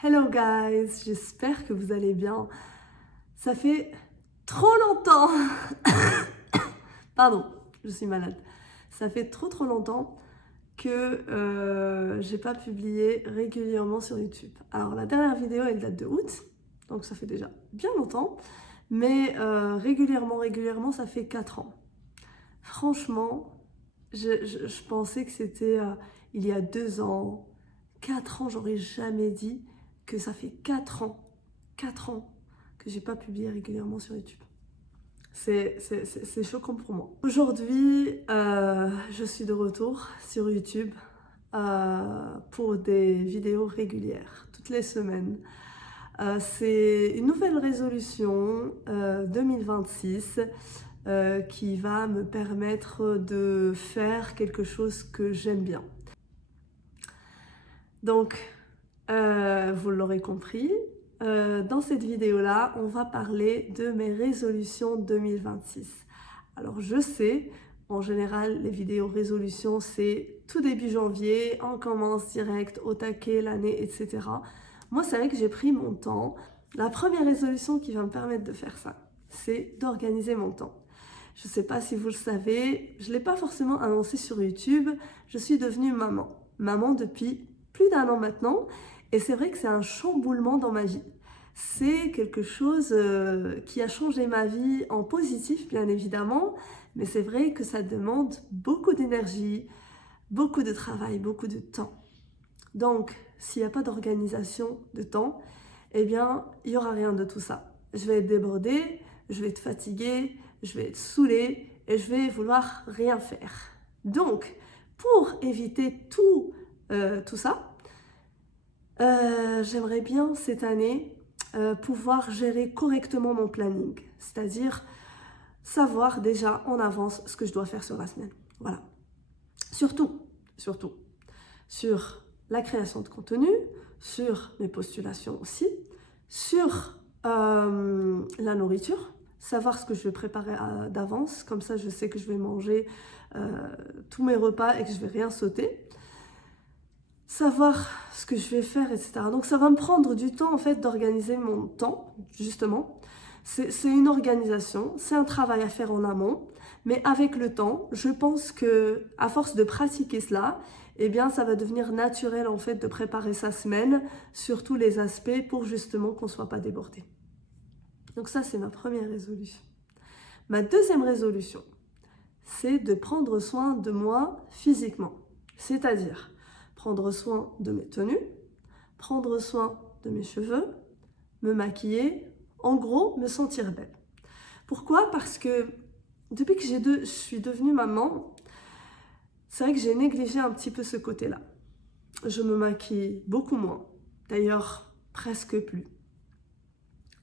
Hello guys, j'espère que vous allez bien. Ça fait trop longtemps. Pardon, je suis malade. Ça fait trop longtemps que j'ai pas publié régulièrement sur YouTube. Alors la dernière vidéo elle date de août, donc ça fait déjà bien longtemps. Mais régulièrement ça fait 4 ans. Franchement, je pensais que c'était il y a 2 ans, 4 ans, j'aurais jamais dit que ça fait 4 ans que j'ai pas publié régulièrement sur YouTube. C'est choquant pour moi. Aujourd'hui, je suis de retour sur YouTube pour des vidéos régulières, toutes les semaines. C'est une nouvelle résolution 2026 qui va me permettre de faire quelque chose que j'aime bien. Donc, vous l'aurez compris, dans cette vidéo-là, on va parler de mes résolutions 2026. Alors, je sais, en général, les vidéos résolutions, c'est tout début janvier, on commence direct, au taquet, l'année, etc. Moi, c'est vrai que j'ai pris mon temps. La première résolution qui va me permettre de faire ça, c'est d'organiser mon temps. Je ne sais pas si vous le savez, je ne l'ai pas forcément annoncé sur YouTube, je suis devenue maman. Maman depuis plus d'1 an maintenant, et c'est vrai que c'est un chamboulement dans ma vie. C'est quelque chose qui a changé ma vie en positif, bien évidemment, mais c'est vrai que ça demande beaucoup d'énergie, beaucoup de travail, beaucoup de temps. Donc, s'il n'y a pas d'organisation de temps, eh bien, il n'y aura rien de tout ça. Je vais être débordée, je vais être fatiguée, je vais être saoulée et je vais vouloir rien faire. Donc, pour éviter tout ça, j'aimerais bien cette année pouvoir gérer correctement mon planning, c'est-à-dire savoir déjà en avance ce que je dois faire sur la semaine. Voilà. Surtout, sur la création de contenu, sur mes postulations aussi, sur la nourriture, savoir ce que je vais préparer d'avance, comme ça je sais que je vais manger tous mes repas et que je vais rien sauter. Savoir ce que je vais faire, etc. Donc ça va me prendre du temps en fait d'organiser mon temps, justement. C'est une organisation, c'est un travail à faire en amont, mais avec le temps, je pense que à force de pratiquer cela, eh bien ça va devenir naturel en fait de préparer sa semaine sur tous les aspects pour justement qu'on ne soit pas débordé. Donc ça c'est ma première résolution. Ma deuxième résolution, c'est de prendre soin de moi physiquement, c'est-à-dire prendre soin de mes tenues, prendre soin de mes cheveux, me maquiller, en gros, me sentir belle. Pourquoi? Parce que depuis que je suis devenue maman, c'est vrai que j'ai négligé un petit peu ce côté-là. Je me maquille beaucoup moins, d'ailleurs presque plus.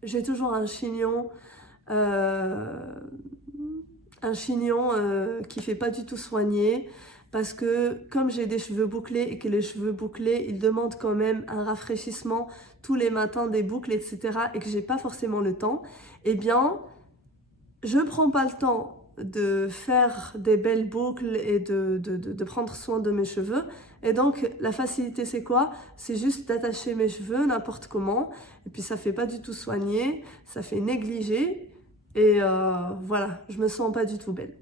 J'ai toujours un chignon qui fait pas du tout soigner, parce que comme j'ai des cheveux bouclés et que les cheveux bouclés, ils demandent quand même un rafraîchissement tous les matins des boucles, etc. et que j'ai pas forcément le temps, eh bien, je prends pas le temps de faire des belles boucles et de prendre soin de mes cheveux. Et donc, la facilité, c'est quoi? C'est juste d'attacher mes cheveux n'importe comment. Et puis, ça fait pas du tout soigner, ça fait négliger. Et voilà, je me sens pas du tout belle.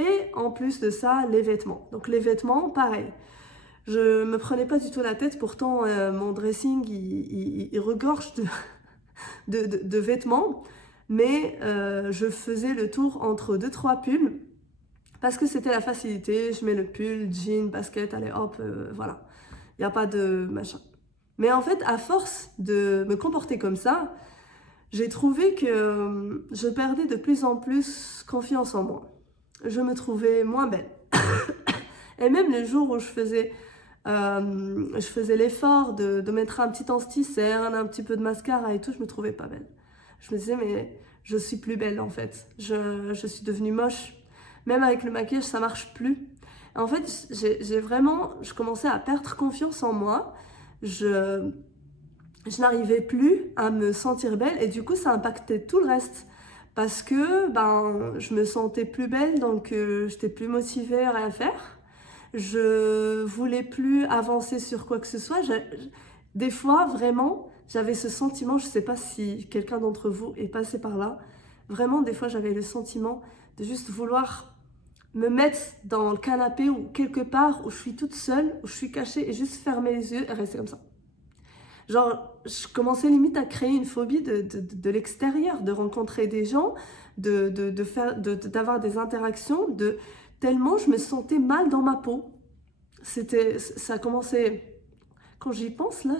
Et en plus de ça, les vêtements. Donc les vêtements, pareil. Je me prenais pas du tout la tête, pourtant mon dressing, il regorge de vêtements. Mais je faisais le tour entre 2-3 pulls, parce que c'était la facilité. Je mets le pull, jean, basket, allez hop, voilà. Il n'y a pas de machin. Mais en fait, à force de me comporter comme ça, j'ai trouvé que je perdais de plus en plus confiance en moi. Je me trouvais moins belle. Et même les jours où je faisais l'effort de mettre un petit anti-cerne, un petit peu de mascara et tout, je me trouvais pas belle. Je me disais, mais je suis plus belle en fait. Je suis devenue moche. Même avec le maquillage, ça marche plus. En fait, je commençais à perdre confiance en moi. Je n'arrivais plus à me sentir belle et du coup, ça impactait tout le reste. Parce que je me sentais plus belle, donc j'étais plus motivée à rien faire. Je voulais plus avancer sur quoi que ce soit. Des fois, vraiment, j'avais ce sentiment, je ne sais pas si quelqu'un d'entre vous est passé par là, vraiment, des fois, j'avais le sentiment de juste vouloir me mettre dans le canapé ou quelque part où je suis toute seule, où je suis cachée et juste fermer les yeux et rester comme ça. Genre, je commençais limite à créer une phobie de l'extérieur, de rencontrer des gens, d'avoir des interactions, tellement je me sentais mal dans ma peau. Ça a commencé, quand j'y pense là,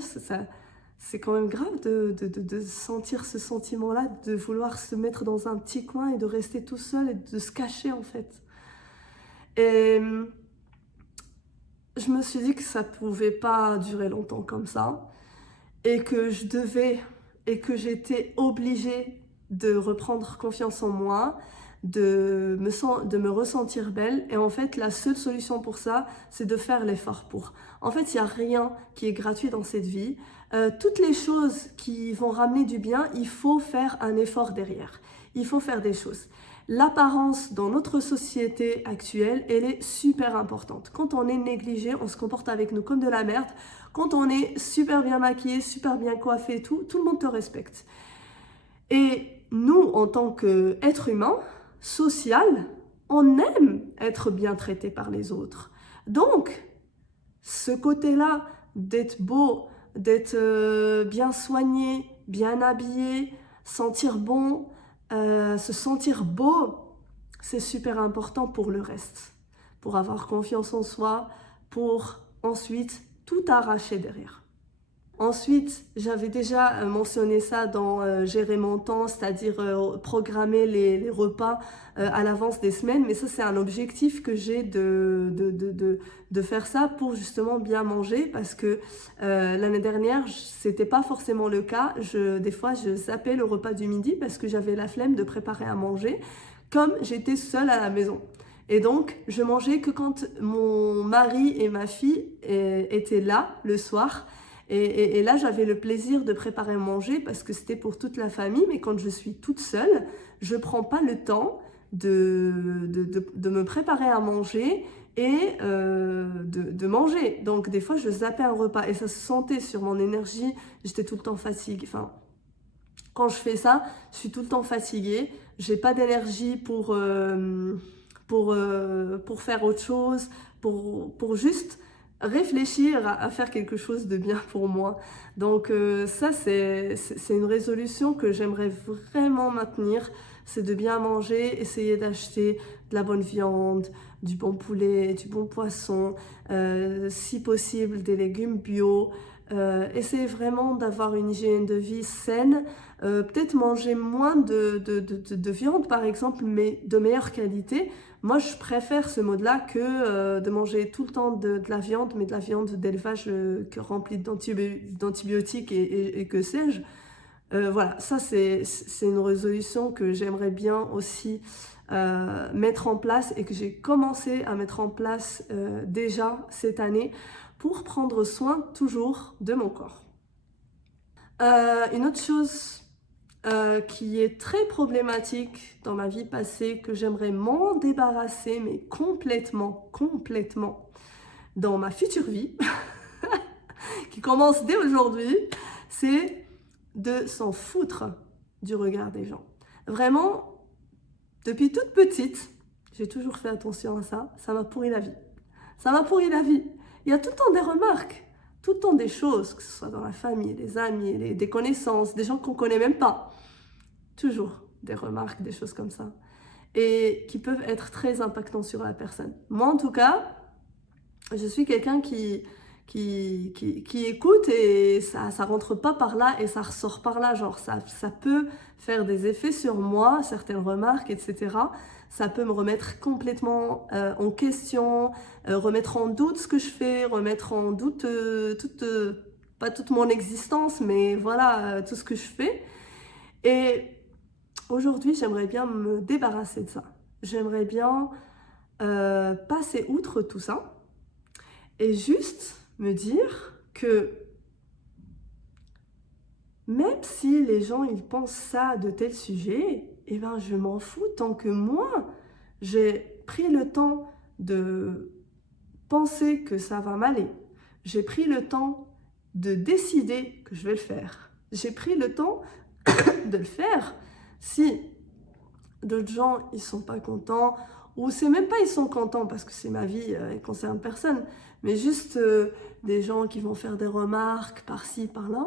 c'est quand même grave de sentir ce sentiment-là, de vouloir se mettre dans un petit coin et de rester tout seul et de se cacher en fait. Et je me suis dit que ça pouvait pas durer longtemps comme ça et que j'étais obligée de reprendre confiance en moi, de me ressentir belle. Et en fait, la seule solution pour ça, c'est de faire l'effort pour. En fait, il n'y a rien qui est gratuit dans cette vie. Toutes les choses qui vont ramener du bien, il faut faire un effort derrière. Il faut faire des choses. L'apparence dans notre société actuelle, elle est super importante. Quand on est négligé, on se comporte avec nous comme de la merde. Quand on est super bien maquillé, super bien coiffé et tout le monde te respecte. Et nous, en tant qu'être humain, social, on aime être bien traité par les autres. Donc, ce côté-là d'être beau, d'être bien soigné, bien habillé, sentir bon, se sentir beau, c'est super important pour le reste, pour avoir confiance en soi, pour ensuite tout arracher derrière. Ensuite, j'avais déjà mentionné ça dans gérer mon temps, c'est-à-dire programmer les repas à l'avance des semaines. Mais ça, c'est un objectif que j'ai de faire ça pour justement bien manger parce que l'année dernière, c'était pas forcément le cas. Des fois, je zappais le repas du midi parce que j'avais la flemme de préparer à manger comme j'étais seule à la maison. Et donc, je mangeais que quand mon mari et ma fille étaient là le soir. Et là, j'avais le plaisir de préparer à manger parce que c'était pour toute la famille. Mais quand je suis toute seule, je ne prends pas le temps de me préparer à manger et de manger. Donc, des fois, je zappais un repas et ça se sentait sur mon énergie. J'étais tout le temps fatiguée. Enfin, quand je fais ça, je suis tout le temps fatiguée. Je n'ai pas d'énergie pour faire autre chose, pour juste réfléchir à faire quelque chose de bien pour moi. Donc ça, c'est une résolution que j'aimerais vraiment maintenir, c'est de bien manger, essayer d'acheter de la bonne viande, du bon poulet, du bon poisson, si possible des légumes bio, essayer vraiment d'avoir une hygiène de vie saine, peut-être manger moins de viande par exemple, mais de meilleure qualité. Moi, je préfère ce mode-là que de manger tout le temps de la viande, mais de la viande d'élevage remplie d'antibiotiques et que sais-je. Voilà, ça c'est une résolution que j'aimerais bien aussi mettre en place et que j'ai commencé à mettre en place déjà cette année pour prendre soin toujours de mon corps. Une autre chose qui est très problématique dans ma vie passée, que j'aimerais m'en débarrasser, mais complètement, dans ma future vie, qui commence dès aujourd'hui, c'est de s'en foutre du regard des gens. Vraiment, depuis toute petite, j'ai toujours fait attention à ça, ça m'a pourri la vie. Ça m'a pourri la vie. Il y a tout le temps des remarques, tout le temps des choses, que ce soit dans la famille, les amis, des connaissances, des gens qu'on ne connaît même pas. Toujours des remarques, des choses comme ça. Et qui peuvent être très impactants sur la personne. Moi, en tout cas, je suis quelqu'un qui écoute et ça rentre pas par là et ça ressort par là. Genre, ça peut faire des effets sur moi, certaines remarques, etc. Ça peut me remettre complètement en question, remettre en doute ce que je fais, remettre en doute pas toute mon existence, mais voilà, tout ce que je fais. Et aujourd'hui, j'aimerais bien me débarrasser de ça. J'aimerais bien passer outre tout ça et juste me dire que même si les gens ils pensent ça de tel sujet, eh ben je m'en fous tant que moi j'ai pris le temps de penser que ça va m'aller. J'ai pris le temps de décider que je vais le faire. J'ai pris le temps de le faire. Si d'autres gens, ils sont pas contents, ou c'est même pas ils sont contents parce que c'est ma vie, elle concerne personne, mais juste des gens qui vont faire des remarques par-ci, par-là,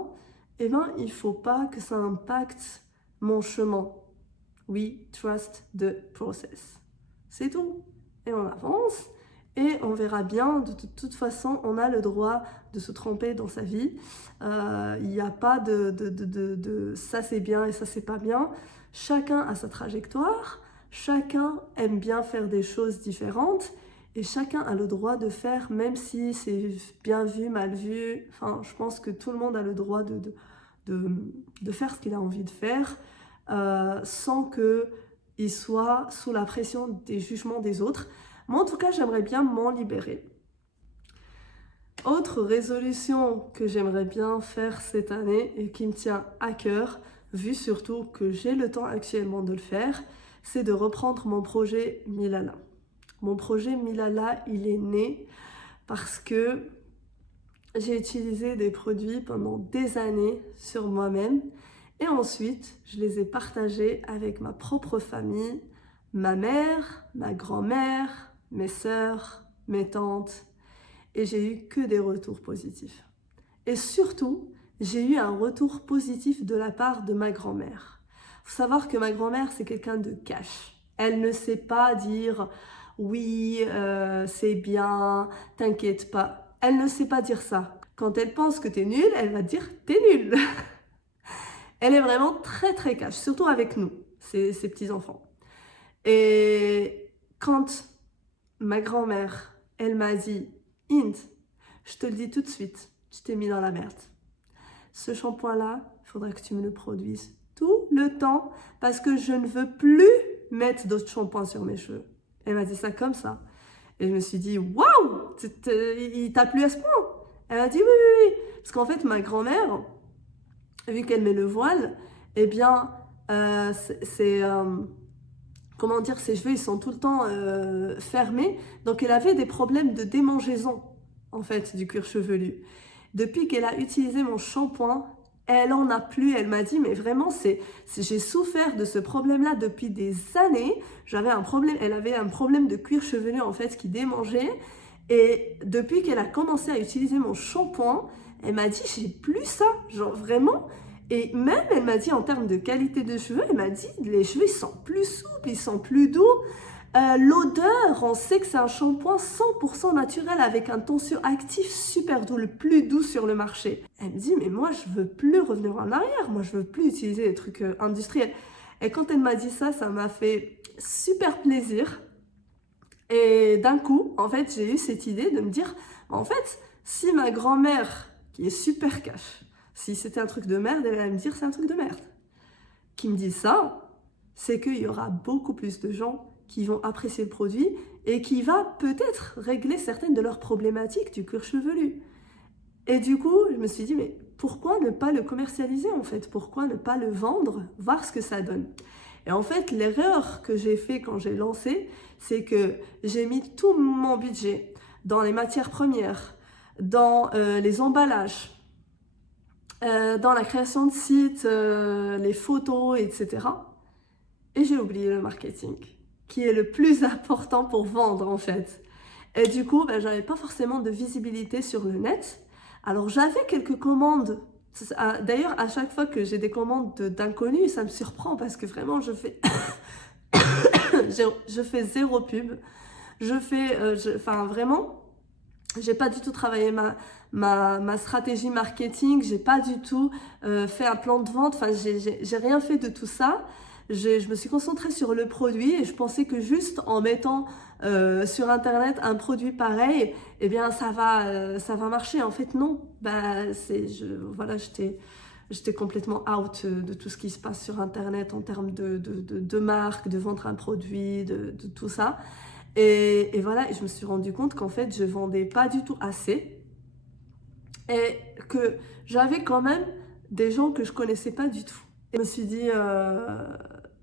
eh ben, il faut pas que ça impacte mon chemin. We trust the process. C'est tout. Et on avance, et on verra bien. De toute façon, on a le droit de se tromper dans sa vie. Il n'y a pas de ça c'est bien et ça c'est pas bien. Chacun a sa trajectoire, chacun aime bien faire des choses différentes et chacun a le droit de faire, même si c'est bien vu, mal vu. Enfin, je pense que tout le monde a le droit de faire ce qu'il a envie de faire sans qu'il soit sous la pression des jugements des autres. Moi, en tout cas, j'aimerais bien m'en libérer. Autre résolution que j'aimerais bien faire cette année et qui me tient à cœur, vu surtout que j'ai le temps actuellement de le faire, c'est de reprendre mon projet Milala. Mon projet Milala, il est né parce que j'ai utilisé des produits pendant des années sur moi-même et ensuite je les ai partagés avec ma propre famille, ma mère, ma grand-mère, mes sœurs, mes tantes, et j'ai eu que des retours positifs. Et surtout, j'ai eu un retour positif de la part de ma grand-mère. Il faut savoir que ma grand-mère, c'est quelqu'un de cash. Elle ne sait pas dire « oui, c'est bien, t'inquiète pas ». Elle ne sait pas dire ça. Quand elle pense que t'es nul, elle va dire « t'es nul ». Elle est vraiment très très cash, surtout avec nous, ses petits-enfants. Et quand ma grand-mère, elle m'a dit « Inde, je te le dis tout de suite, tu t'es mis dans la merde. Ce shampoing-là, il faudrait que tu me le produises tout le temps parce que je ne veux plus mettre d'autres shampoings sur mes cheveux. » Elle m'a dit ça comme ça. Et je me suis dit « Waouh, il t'a plu à ce point ?» Elle m'a dit « Oui, oui, oui. » Parce qu'en fait, ma grand-mère, vu qu'elle met le voile, eh bien, comment dire, ses cheveux, ils sont tout le temps fermés. Donc, elle avait des problèmes de démangeaison, en fait, du cuir chevelu. Depuis qu'elle a utilisé mon shampoing, elle en a plus. Elle m'a dit, mais vraiment, j'ai souffert de ce problème-là depuis des années. Elle avait un problème de cuir chevelu, en fait, qui démangeait. Et depuis qu'elle a commencé à utiliser mon shampoing, elle m'a dit, j'ai plus ça, genre vraiment. Et même, elle m'a dit, en termes de qualité de cheveux, elle m'a dit, les cheveux, ils sont plus souples, ils sont plus doux. L'odeur, on sait que c'est un shampoing 100% naturel avec un tensioactif super doux, le plus doux sur le marché. Elle me dit, mais moi, je veux plus revenir en arrière, moi, je veux plus utiliser des trucs industriels. Et quand elle m'a dit ça, ça m'a fait super plaisir. Et d'un coup, en fait, j'ai eu cette idée de me dire, en fait, si ma grand-mère, qui est super cash, si c'était un truc de merde, elle allait me dire c'est un truc de merde. Qui me dit ça, c'est qu'il y aura beaucoup plus de gens qui vont apprécier le produit et qui va peut-être régler certaines de leurs problématiques du cuir chevelu. Et du coup, je me suis dit, mais pourquoi ne pas le commercialiser en fait? Pourquoi ne pas le vendre, voir ce que ça donne? Et en fait, l'erreur que j'ai fait quand j'ai lancé, c'est que j'ai mis tout mon budget dans les matières premières, dans les emballages, dans la création de sites, les photos, etc. Et j'ai oublié le marketing, qui est le plus important pour vendre en fait. Et du coup, j'avais pas forcément de visibilité sur le net. Alors j'avais quelques commandes. D'ailleurs, à chaque fois que j'ai des commandes d'inconnus, ça me surprend parce que vraiment, je fais zéro pub. Enfin vraiment, j'ai pas du tout travaillé ma stratégie marketing, j'ai pas du tout fait un plan de vente, enfin j'ai rien fait de tout ça. Je me suis concentrée sur le produit et je pensais que juste en mettant sur internet un produit pareil, eh bien ça va marcher. En fait non, voilà, j'étais complètement out de tout ce qui se passe sur internet en termes de marque, de vendre un produit, de tout ça. Et voilà, et je me suis rendu compte qu'en fait je vendais pas du tout assez et que j'avais quand même des gens que je connaissais pas du tout. Et je me suis dit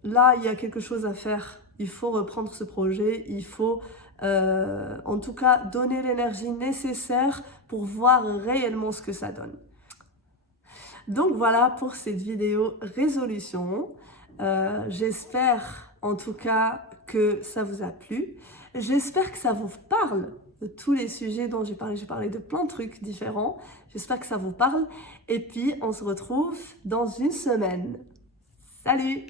là il y a quelque chose à faire, il faut reprendre ce projet, il faut en tout cas donner l'énergie nécessaire pour voir réellement ce que ça donne. Donc voilà pour cette vidéo résolution. J'espère en tout cas que ça vous a plu. J'espère que ça vous parle de tous les sujets dont j'ai parlé. J'ai parlé de plein de trucs différents. J'espère que ça vous parle. Et puis, on se retrouve dans une semaine. Salut!